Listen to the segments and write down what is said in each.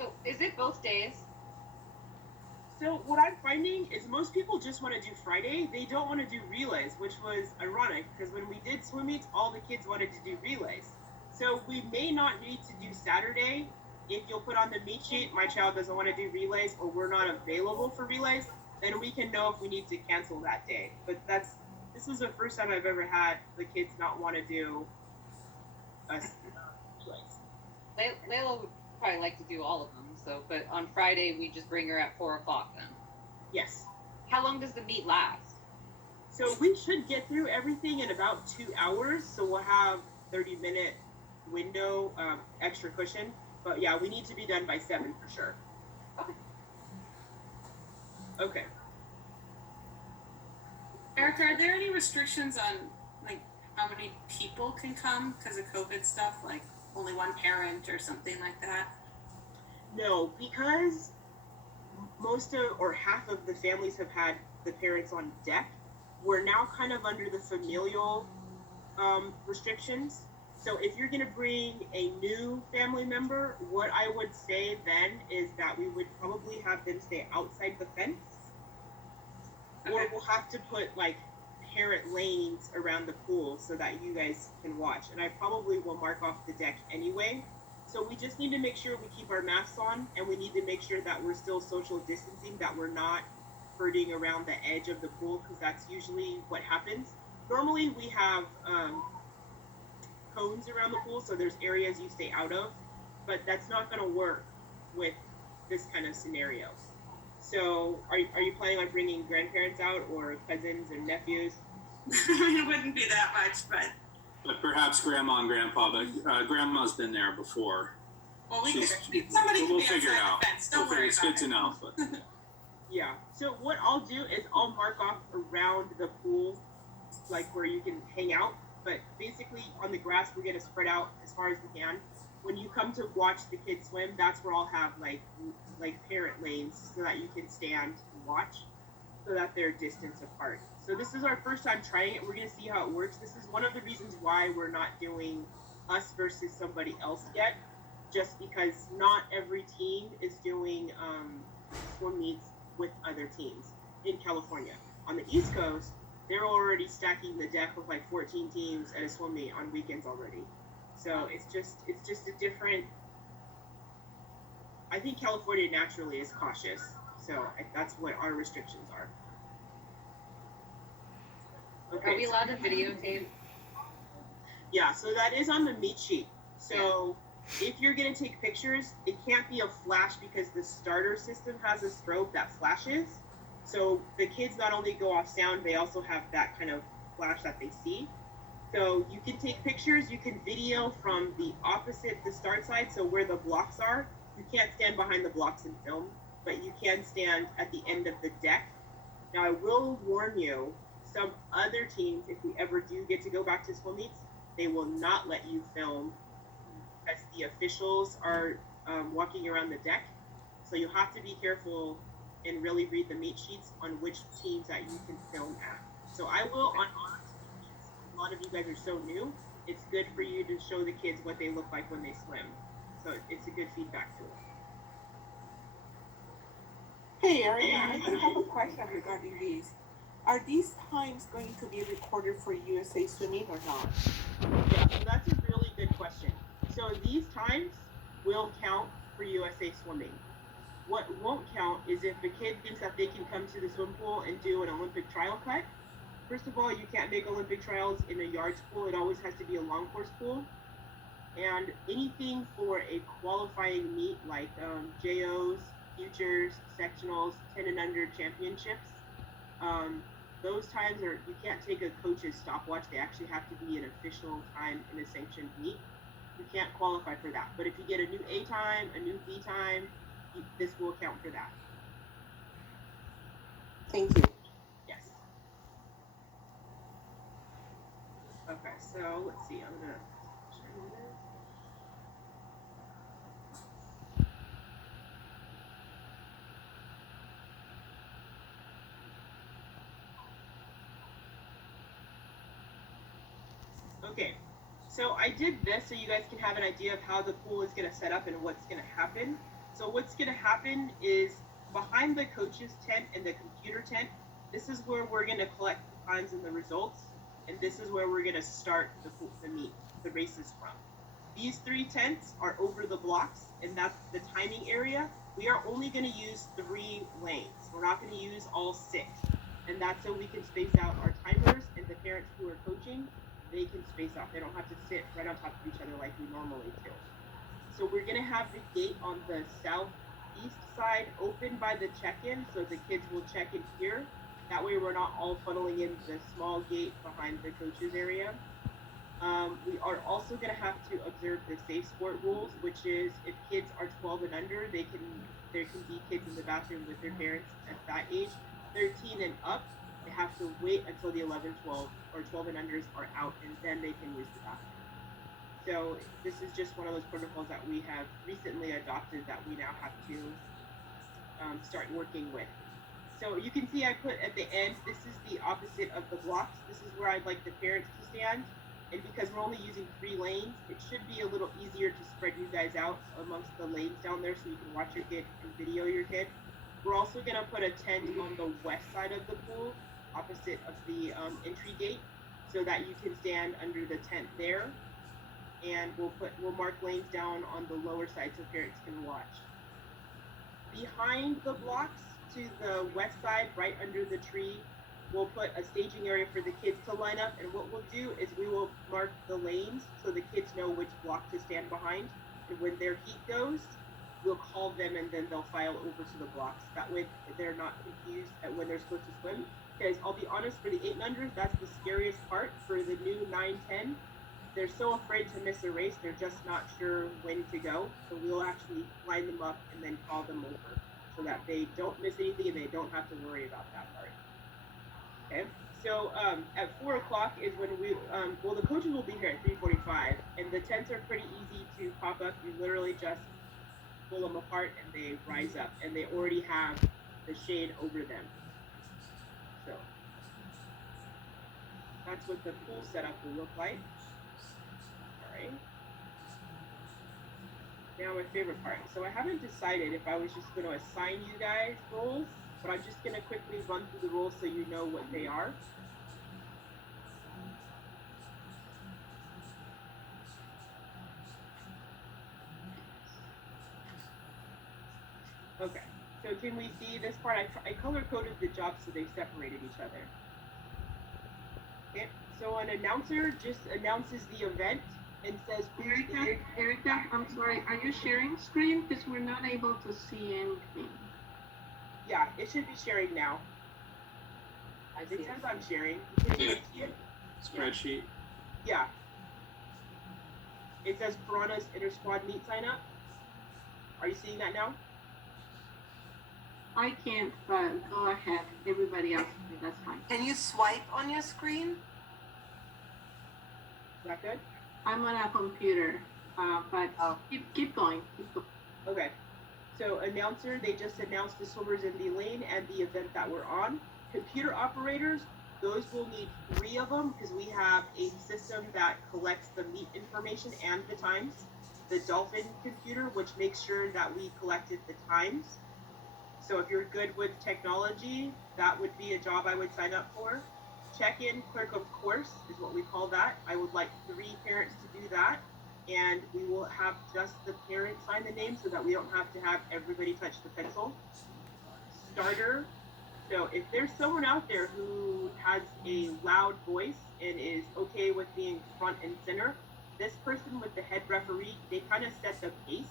So is it both days? So what I'm finding is most people just want to do Friday. They don't want to do relays, which was ironic because when we did swim meets, all the kids wanted to do relays. So we may not need to do Saturday. If you'll put on the meet sheet, my child doesn't want to do relays or we're not available for relays, then we can know if we need to cancel that day. But this is the first time I've ever had the kids not want to do relays. Layla would probably like to do all of them. So, but on Friday we just bring her at 4 o'clock then. Yes. How long does the meet last? So we should get through everything in about 2 hours. So we'll have 30-minute window, extra cushion. But yeah, we need to be done by 7 for sure. Okay. Okay. Erica, are there any restrictions on like how many people can come because of COVID stuff? Like only one parent or something like that? No, because most of or half of the families have had the parents on deck. We're now kind of under the familial restrictions. So if you're going to bring a new family member, what I would say then is that we would probably have them stay outside the fence. Okay. Or we'll have to put like parent lanes around the pool so that you guys can watch. And I probably will mark off the deck anyway. So we just need to make sure we keep our masks on, and we need to make sure that we're still social distancing, that we're not herding around the edge of the pool, because that's usually what happens. Normally we have cones around the pool, so there's areas you stay out of, but that's not going to work with this kind of scenario. So are you planning on bringing grandparents out or cousins and nephews? It wouldn't be that much, but perhaps grandma and grandpa, but grandma's been there before. Well, somebody can be figure it outside out. the fence. Don't worry it's about good to know. But. Yeah. So what I'll do is I'll mark off around the pool, like where you can hang out. But basically on the grass, we're going to spread out as far as we can. When you come to watch the kids swim, that's where I'll have like parent lanes so that you can stand and watch so that they're distance apart. So this is our first time trying it. We're going to see how it works. This is one of the reasons why we're not doing us versus somebody else yet, just because not every team is doing swim meets with other teams in California. On the East Coast, they're already stacking the deck with like 14 teams at a swim meet on weekends already. So it's just a different. I think California naturally is cautious, so that's what our restrictions are. Okay. Are we allowed to videotape? Yeah, so that is on the meet sheet. So if you're going to take pictures, it can't be a flash because the starter system has a strobe that flashes. So the kids not only go off sound, they also have that kind of flash that they see. So you can take pictures, you can video from the start side, so where the blocks are. You can't stand behind the blocks and film, but you can stand at the end of the deck. Now I will warn you, some other teams, if we ever do get to go back to swim meets, they will not let you film as the officials are walking around the deck. So you have to be careful and really read the meet sheets on which teams that you can film at. So I will, on a lot of you guys are so new, it's good for you to show the kids what they look like when they swim. So it's a good feedback tool. Hey, Eric, I have a question regarding these. Are these times going to be recorded for USA Swimming or not? Yeah, so that's a really good question. So these times will count for USA Swimming. What won't count is if the kid thinks that they can come to the swim pool and do an Olympic trial cut. First of all, you can't make Olympic trials in a yards pool. It always has to be a long course pool. And anything for a qualifying meet like JOs, futures, sectionals, 10 and under championships, those times you can't take a coach's stopwatch. They actually have to be an official time in a sanctioned meet. You can't qualify for that. But if you get a new A time, a new B time, this will count for that. Thank you. Yes. Okay, so let's see. I'm gonna show you this. Okay, so I did this so you guys can have an idea of how the pool is going to set up and what's going to happen. So what's going to happen is behind the coach's tent and the computer tent, this is where we're going to collect the times and the results, and this is where we're going to start the meet, the races from. These 3 tents are over the blocks, and that's the timing area. We are only going to use 3 lanes. We're not going to use all 6. And that's so we can space out our timers, and the parents who are coaching, they can space out. They don't have to sit right on top of each other like we normally do. So we're going to have the gate on the southeast side open by the check-in, so the kids will check in here. That way we're not all funneling in the small gate behind the coaches area. We are also going to have to observe the safe sport rules, which is if kids are 12 and under, there can be kids in the bathroom with their parents at that age. 13 and up, they have to wait until the 11, 12, or 12 and unders are out, and then they can use the bathroom. So this is just one of those protocols that we have recently adopted that we now have to start working with. So you can see I put at the end, this is the opposite of the blocks. This is where I'd like the parents to stand. And because we're only using 3 lanes, it should be a little easier to spread you guys out amongst the lanes down there so you can watch your kid and video your kid. We're also going to put a tent on the west side of the pool, opposite of the entry gate, so that you can stand under the tent there. And we'll mark lanes down on the lower side so parents can watch. Behind the blocks to the west side, right under the tree, we'll put a staging area for the kids to line up, and what we'll do is we will mark the lanes so the kids know which block to stand behind, and when their heat goes, we'll call them and then they'll file over to the blocks. That way they're not confused at when they're supposed to swim, because I'll be honest, for the 8 and unders, that's the scariest part. For the new 9, 10, they're so afraid to miss a race, they're just not sure when to go, so we'll actually line them up and then call them over so that they don't miss anything and they don't have to worry about that part. Okay, so at 4 o'clock is when the coaches will be here at 3:45, and the tents are pretty easy to pop up. You literally just pull them apart and they rise up, and they already have the shade over them. So that's what the pool setup will look like. All right. Now my favorite part. So I haven't decided if I was just going to assign you guys roles, but I'm just going to quickly run through the roles so you know what they are. Okay, so can we see this part? I color-coded the jobs so they separated each other. Okay, so an announcer just announces the event and says, Erica, I'm sorry, are you sharing screen? Because we're not able to see anything. Yeah, it should be sharing now. It says I'm sharing. Can you see it? Spreadsheet. Yeah. It says Piranha's Intra-squad meet sign up. Are you seeing that now? I can't, but go ahead. Everybody else, that's fine. Can you swipe on your screen? Is that good? I'm on a computer, but keep going. Okay. So announcer, they just announced the swimmers in the lane and the event that we're on. Computer operators, those will need 3 of them because we have a system that collects the meet information and the times. The Dolphin computer, which makes sure that we collected the times. So if you're good with technology, that would be a job I would sign up for. Check-in clerk of course is what we call that. I would like 3 parents to do that. And we will have just the parent sign the name so that we don't have to have everybody touch the pencil. Starter. So if there's someone out there who has a loud voice and is okay with being front and center, this person with the head referee, they kind of set the pace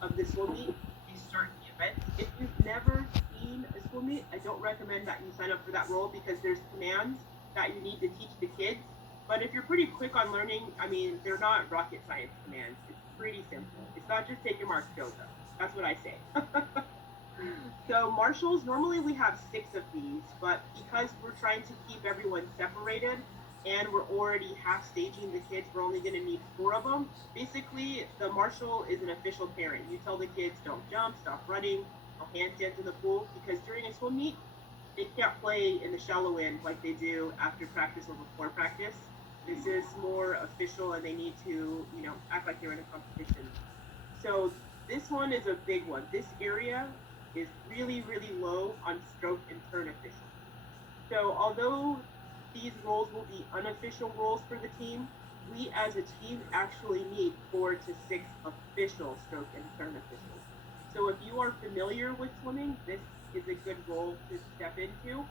of the swim meet. They start the event. If you've never seen a swim meet, I don't recommend that you sign up for that role because there's commands that you need to teach the kids. But if you're pretty quick on learning, I mean, they're not rocket science commands. It's pretty simple. It's not just take your marks, go though. That's what I say. So marshals, normally we have 6 of these, but because we're trying to keep everyone separated and we're already half staging the kids, we're only going to need 4 of them. Basically, the marshal is an official parent. You tell the kids, don't jump, stop running, no handstands in the pool, because during a swim meet, they can't play in the shallow end like they do after practice or before practice. This is more official and they need to, act like they're in a competition. So This one is a big one. This area is really, really low on stroke and turn officials. So although these roles will be unofficial roles for the team, we as a team actually need 4 to 6 official stroke and turn officials. So if you are familiar with swimming, this is a good role to step into.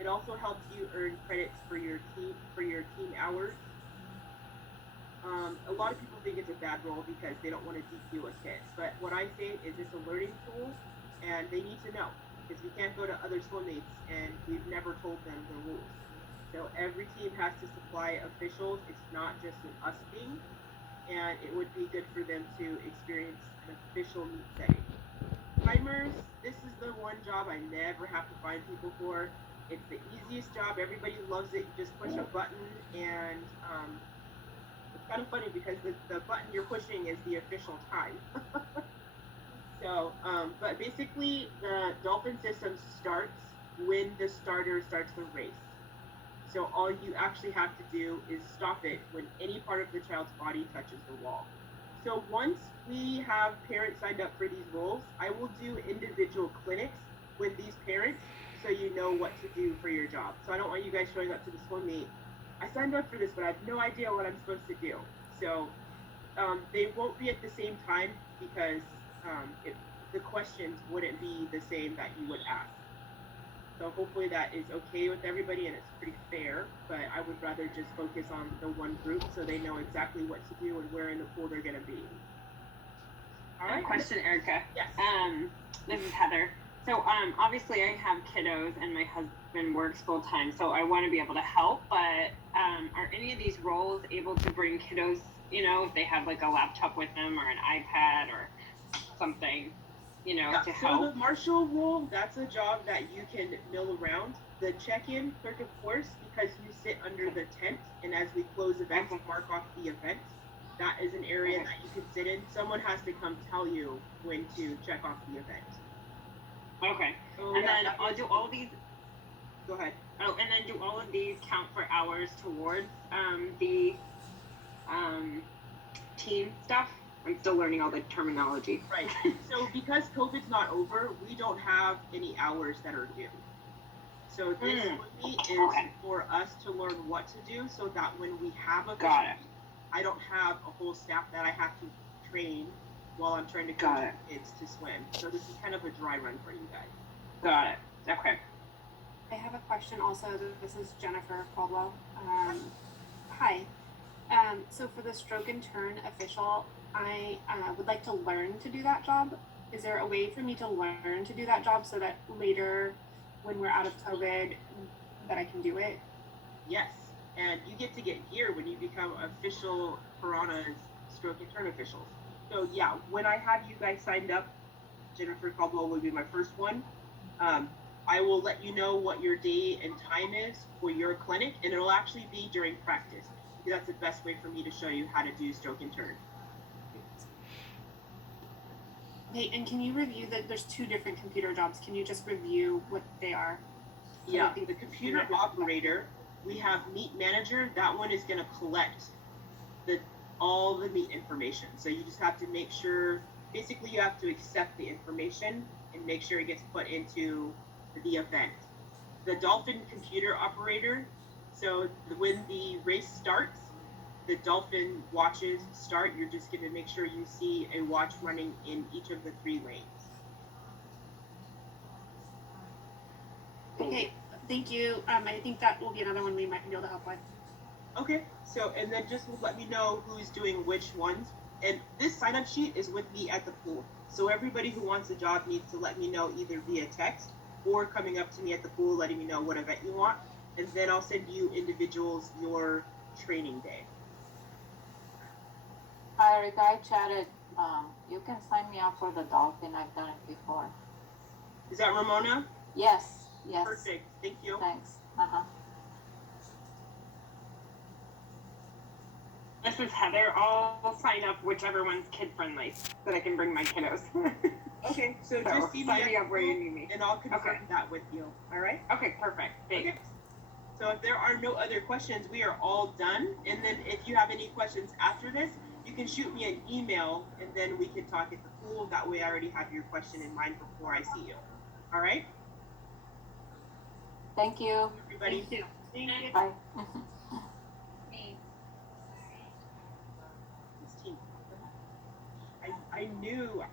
It also helps you earn credits for your team hours. A lot of people think it's a bad role because they don't want to DQ a kid. But what I say is it's a learning tool, and they need to know because we can't go to other schoolmates and we've never told them the rules. So every team has to supply officials. It's not just an us thing, and it would be good for them to experience an official meet setting. Timers, this is the one job I never have to find people for. It's the easiest job. Everybody loves it. You just push a button, and it's kind of funny because the button you're pushing is the official time. So, but basically, the dolphin system starts when the starter starts the race. So all you actually have to do is stop it when any part of the child's body touches the wall. So once we have parents signed up for these roles, I will do individual clinics with these parents so you know what to do for your job. So I don't want you guys showing up to the swim meet. I signed up for this, but I have no idea what I'm supposed to do. So they won't be at the same time because the questions wouldn't be the same that you would ask. So hopefully that is okay with everybody and it's pretty fair, but I would rather just focus on the one group so they know exactly what to do and where in the pool they're going to be. All right. Question, Erica. Yes. This is Heather. So obviously I have kiddos and my husband works full time, so I want to be able to help, but are any of these roles able to bring kiddos, you know, if they have like a laptop with them or an iPad or something, you know, to help? So the marshal role, that's a job that you can mill around. The check-in clerk, of course, because you sit under the tent, and as we close events, mark off the event. That is an area that you can sit in. Someone has to come tell you when to check off the event. Okay. So, and then I'll do all these. Go ahead. Oh, and then do all of these count for hours towards the team stuff? I'm still learning all the terminology. Right. So because COVID's not over, we don't have any hours that are due. So this movie is for us to learn what to do so that when we have a Got it. I don't have a whole staff that I have to train while I'm trying to coach kids to swim. So this is kind of a dry run for you guys. Got it. Okay. I have a question also. This is Jennifer Caldwell. Hi. So for the stroke and turn official, I would like to learn to do that job. Is there a way for me to learn to do that job so that later when we're out of COVID that I can do it? Yes. And you get gear when you become official Piranha's stroke and turn officials. So yeah, when I have you guys signed up, Jennifer Caldwell will be my first one. I will let you know what your day and time is for your clinic, and it'll actually be during practice because that's the best way for me to show you how to do stroke and turn. Okay, and can you review that? There's 2 different computer jobs. Can you just review what they are? Yeah, the computer operator, we have meet manager. That one is going to collect all the meet information. So you just have to make sure, basically you have to accept the information and make sure it gets put into the event. The dolphin computer operator, so when the race starts, the dolphin watches start. You're just going to make sure you see a watch running in each of the 3 lanes. Okay, thank you. I think that will be another one we might be able to help with. Okay, so and then just let me know who's doing which ones. And this sign-up sheet is with me at the pool. So everybody who wants a job needs to let me know either via text or coming up to me at the pool letting me know what event you want. And then I'll send you individuals your training day. Hi, Erica, I chatted. You can sign me up for the dolphin. I've done it before. Is that Ramona? Yes. Perfect. Thank you. Thanks. This is Heather. I'll sign up whichever one's kid-friendly so that I can bring my kiddos. Okay, so just see sign me up where you need me. and I'll confirm that with you. All right? Okay, perfect. Thanks. Okay. So if there are no other questions, we are all done. And then if you have any questions after this, you can shoot me an email and then we can talk at the pool. That way I already have your question in mind before I see you. All right? Thank you. Everybody. Thank you. Bye. This team. I knew